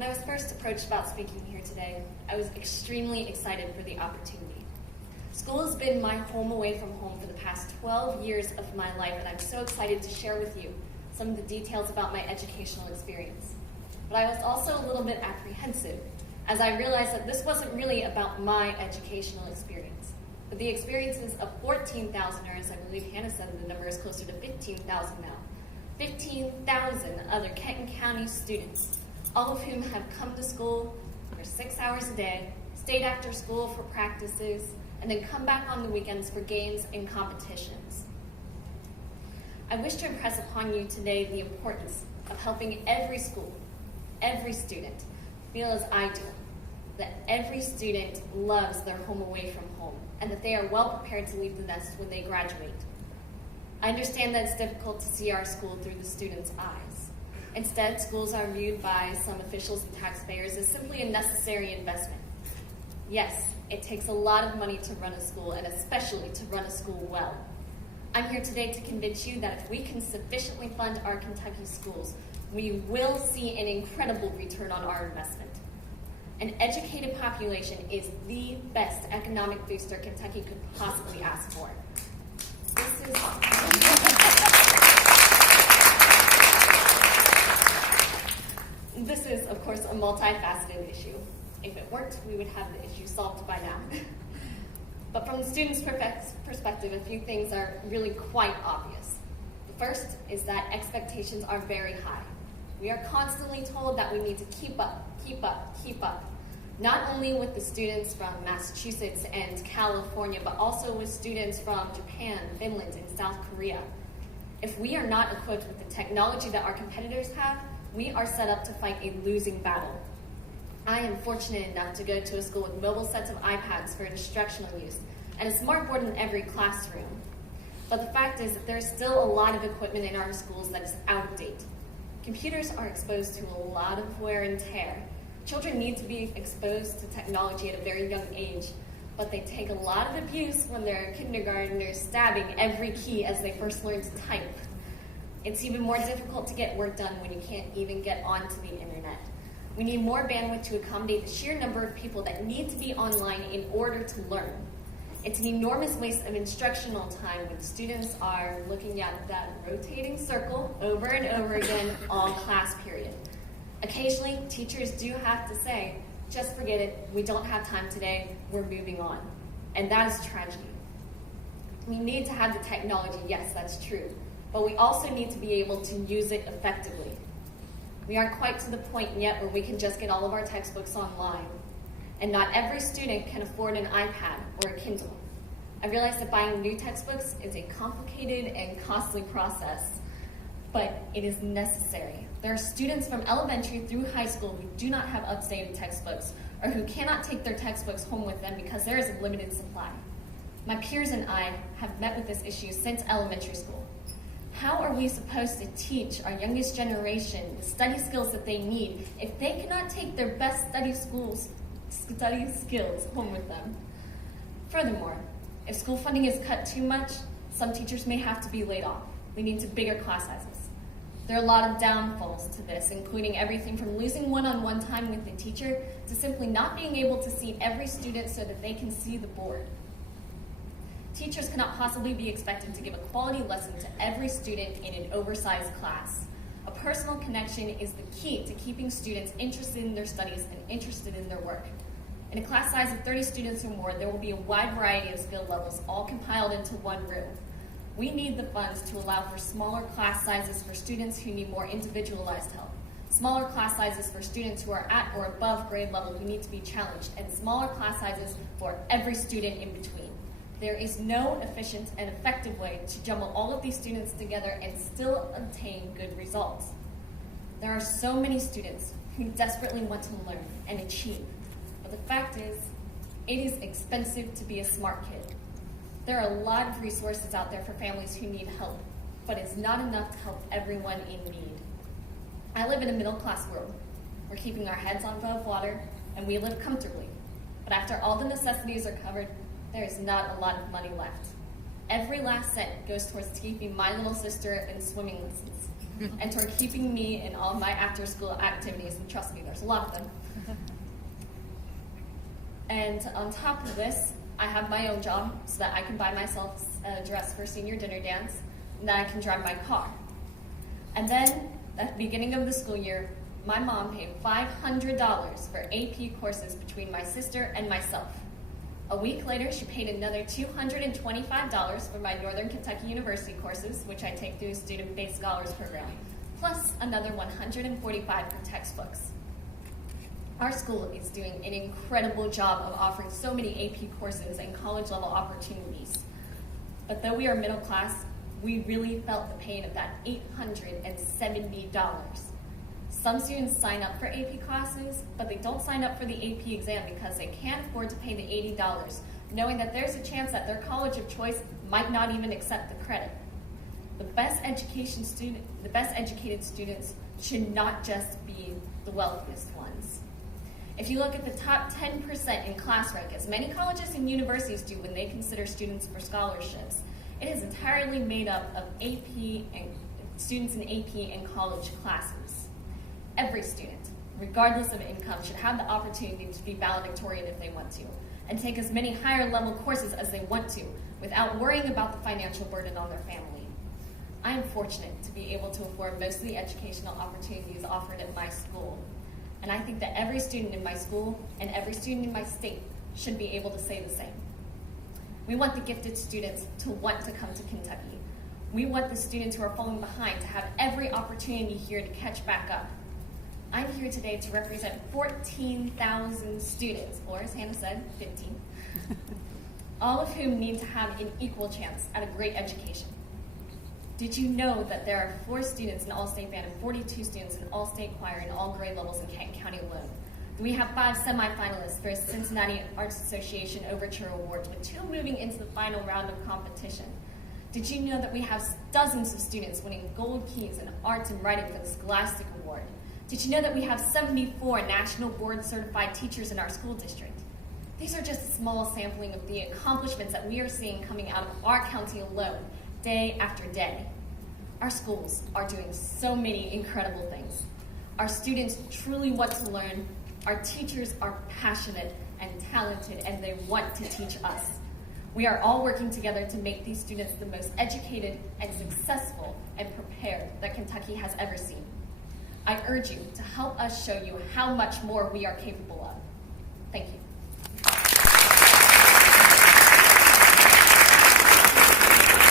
When I was first approached about speaking here today, I was extremely excited for the opportunity. School has been my home away from home for the past 12 years of my life, and I'm so excited to share with you some of the details about my educational experience. But I was also a little bit apprehensive, as I realized that this wasn't really about my educational experience, but the experiences of 14,000, or as I believe Hannah said, the number is closer to 15,000 now. 15,000 other Kenton County students, all of whom have come to school for 6 hours a day, stayed after school for practices, and then come back on the weekends for games and competitions. I wish to impress upon you today the importance of helping every school, every student, feel as I do, that every student loves their home away from home, and that they are well prepared to leave the nest when they graduate. I understand that it's difficult to see our school through the students' eyes. Instead, schools are viewed by some officials and taxpayers as simply a necessary investment. Yes, it takes a lot of money to run a school, and especially to run a school well. I'm here today to convince you that if we can sufficiently fund our Kentucky schools, we will see an incredible return on our investment. An educated population is the best economic booster Kentucky could possibly ask for. This is, of course, a multifaceted issue. If it worked, we would have the issue solved by now. But from the student's perspective, a few things are really quite obvious. The first is that expectations are very high. We are constantly told that we need to keep up, keep up, keep up. Not only with the students from Massachusetts and California, but also with students from Japan, Finland, and South Korea. If we are not equipped with the technology that our competitors have, we are set up to fight a losing battle. I am fortunate enough to go to a school with mobile sets of iPads for instructional use and a smartboard in every classroom. But the fact is that there is still a lot of equipment in our schools that is out of date. Computers are exposed to a lot of wear and tear. Children need to be exposed to technology at a very young age, but they take a lot of abuse when they're kindergartners stabbing every key as they first learn to type. It's even more difficult to get work done when you can't even get onto the internet. We need more bandwidth to accommodate the sheer number of people that need to be online in order to learn. It's an enormous waste of instructional time when students are looking at that rotating circle over and over again all class period. Occasionally, teachers do have to say, just forget it, we don't have time today, we're moving on. And that is tragedy. We need to have the technology, yes, that's true, but we also need to be able to use it effectively. We aren't quite to the point yet where we can just get all of our textbooks online. And not every student can afford an iPad or a Kindle. I realize that buying new textbooks is a complicated and costly process, but it is necessary. There are students from elementary through high school who do not have updated textbooks or who cannot take their textbooks home with them because there is a limited supply. My peers and I have met with this issue since elementary school. How are we supposed to teach our youngest generation the study skills that they need if they cannot take their best study skills home with them? Furthermore, if school funding is cut too much, some teachers may have to be laid off, leading to bigger class sizes. There are a lot of downfalls to this, including everything from losing one-on-one time with the teacher to simply not being able to see every student so that they can see the board. Teachers cannot possibly be expected to give a quality lesson to every student in an oversized class. A personal connection is the key to keeping students interested in their studies and interested in their work. In a class size of 30 students or more, there will be a wide variety of skill levels all compiled into one room. We need the funds to allow for smaller class sizes for students who need more individualized help, smaller class sizes for students who are at or above grade level who need to be challenged, and smaller class sizes for every student in between. There is no efficient and effective way to jumble all of these students together and still obtain good results. There are so many students who desperately want to learn and achieve, but the fact is, it is expensive to be a smart kid. There are a lot of resources out there for families who need help, but it's not enough to help everyone in need. I live in a middle-class world. We're keeping our heads above water, and we live comfortably. But after all the necessities are covered, there is not a lot of money left. Every last cent goes towards keeping my little sister in swimming lessons. and toward keeping me in all of my after-school activities, and trust me, there's a lot of them. And on top of this, I have my own job so that I can buy myself a dress for senior dinner dance, and that I can drive my car. And then, at the beginning of the school year, my mom paid $500 for AP courses between my sister and myself. A week later, she paid another $225 for my Northern Kentucky University courses, which I take through a student-based scholars program, plus another $145 for textbooks. Our school is doing an incredible job of offering so many AP courses and college-level opportunities. But though we are middle class, we really felt the pain of that $870. Some students sign up for AP classes, but they don't sign up for the AP exam because they can't afford to pay the $80, knowing that there's a chance that their college of choice might not even accept the credit. The best educated students should not just be the wealthiest ones. If you look at the top 10% in class rank, as many colleges and universities do when they consider students for scholarships, it is entirely made up of AP and students in AP and college classes. Every student, regardless of income, should have the opportunity to be valedictorian if they want to, and take as many higher level courses as they want to, without worrying about the financial burden on their family. I am fortunate to be able to afford most of the educational opportunities offered at my school. And I think that every student in my school and every student in my state should be able to say the same. We want the gifted students to want to come to Kentucky. We want the students who are falling behind to have every opportunity here to catch back up. I'm here today to represent 14,000 students, or as Hannah said, 15, all of whom need to have an equal chance at a great education. Did you know that there are 4 students in all-state band and 42 students in all-state choir in all grade levels in Canton County alone? We have 5 semifinalists for Cincinnati Arts Association Overture Awards, with 2 moving into the final round of competition. Did you know that we have dozens of students winning gold keys in arts and writing for the Scholastic Award? Did you know that we have 74 national board certified teachers in our school district? These are just a small sampling of the accomplishments that we are seeing coming out of our county alone, day after day. Our schools are doing so many incredible things. Our students truly want to learn. Our teachers are passionate and talented, and they want to teach us. We are all working together to make these students the most educated and successful and prepared that Kentucky has ever seen. I urge you to help us show you how much more we are capable of. Thank you.